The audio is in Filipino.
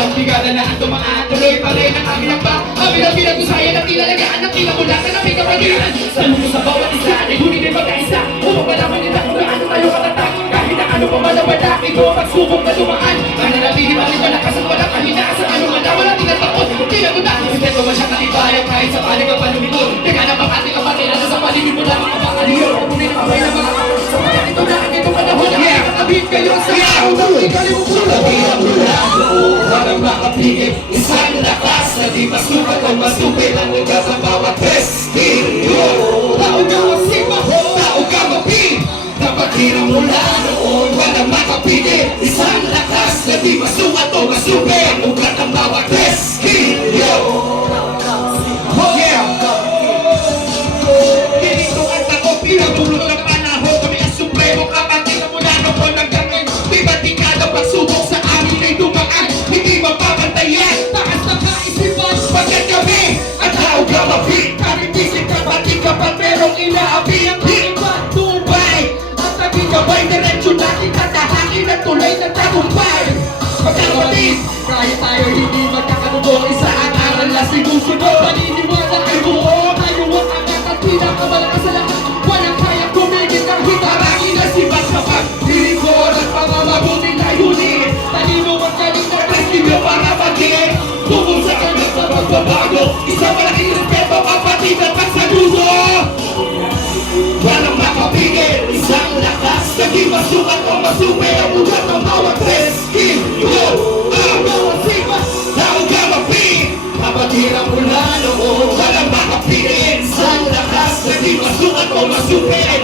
Bawat bigada na ang tumaan, tuloy pa rin ang aming lakbang. Aming ang pinag-usayan at nilalagaan ng pinamulasan ng aming kapatiran. Tanong ko sa bawat isa, ay ngunit ay pagkaisa. Upang malaman nila kung gaano tayo katatag. Kahit na ano pa man ang wala, ito ang pagsubok na dumaan. Mananatili pa rin malakas at walang kahinaan sa anong manda, walang tinatakot. Tinagutan, respeto mo siyang katibayan kahit sa panig ang panumito. Teka na bang ating kapatiran sa paligid mo lang ang kapakaliyo. Kunin ang abay ng mga kapatid sa mga ito na ang itong panahon na kakabit kayo sa araw na ikalimutan. Sabihan mo lang noon, walang makapigil. Isang lakas na di masukat o masupil ang lugar sa bawat prestigyo. Tao ka masima, tao ka mapil. Napaghiram mo lang noon, walang makapigil. Isang lakas na di masukat o masupil ang lugar ng bawat prestigyo. Oh yeah! Ganito ang tako, pinabulot ng panahon. Kami ang supremo, kapatid na mula noon hanggang ngayon. Di ba di kada pagsubok sa amin ay dumaan? Hindi mapapantayan, taas na kaisipan. Pagkat kami at tao ka mapit. Karitisip ka, pati ka pa merong inaapi. Ang hirap tubay at naging gabay. Diretso natin tatahakin at tuloy ng tagumpay. Pagkakapatid, kahit tayo hindi magkakanubo, isa ang aral na sinusunod. Paniniwala ay buo, tayo ang angat at pinakamalakas sa lahat. Walang kaya kumigit ang hitarangin na si Basapak. Hilikod at mga mabuting layunin. Talino at galing na prestigyo para maging tungkol sa kanyang sa pagbabago. Isang malaking respeto, kapatid at pagsaludo. Walang makapigil, isang lakas na di masukat o masupil ang lugar ng bawat prestigyo. Ang bawat sigma, tao ka mapigil. Kapatiran mula noon, walang makapigil. Isang lakas na di masukat o masupil